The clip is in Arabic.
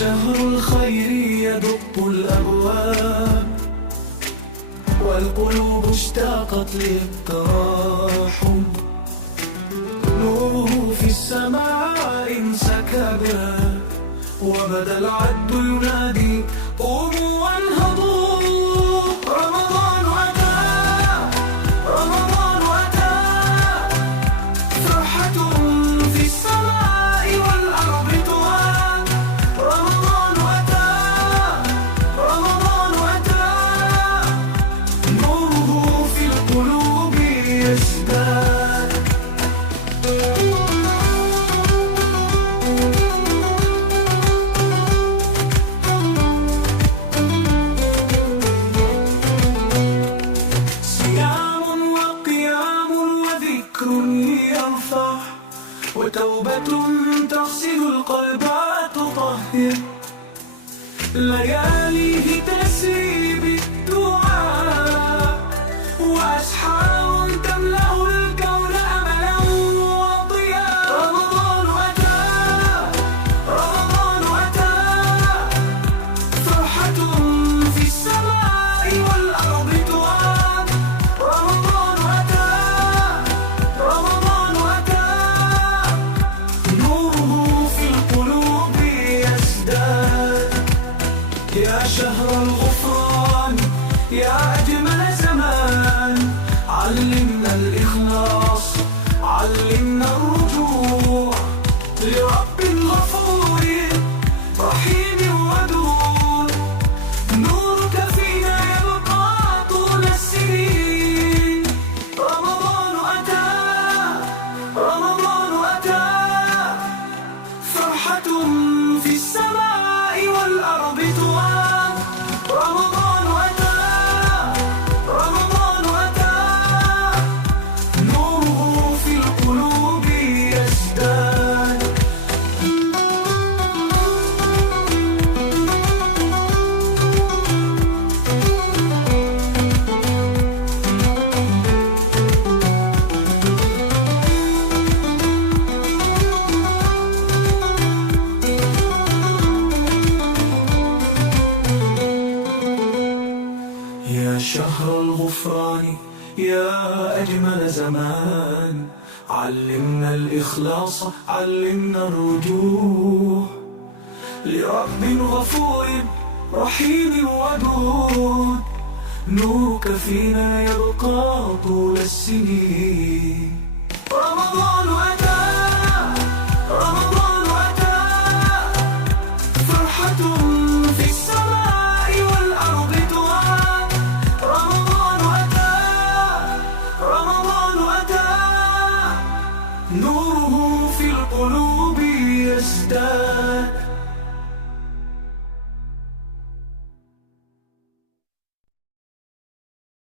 شهر الخير يدق الأبواب، والقلوب اشتاقت للتراحم. نوره في السماء انسكب، وبدا العد ينادي قوموا وانهضوا. رمضان أتى، رمضان أتى، فرحة في السماء والأرض تهان. رمضان أتى، رمضان أتى، نوره في القلوب يزداد. يرفع وتوبة تغسل القلب تطهر، لياليه تسري بالدعاء، وأسحار تملأ الكون أملا وضياء. رمضان أتى، رمضان أتى، فرحة في السماء والأرض تهان. رمضان أتى، رمضان أتى، نوره في القلوب يزداد. يا شهر الغفران يا أجمل زمان، علمنا الإخلاص، علمنا الرجوع لرب غفور رحيم ودود. نورك فينا يبقى طول السنين. رمضان أتى، رمضان أتى، فرحة في السماء والأرض تهان. رمضان أتى، رمضان أتى، نوره في القلوب يزداد. يا شهر الغفران يا أجمل زمان، علمنا الإخلاص، علمنا الرجوع لرب غفور رحيم ودود. نورك فينا يبقى طول السنين. رمضان أتى،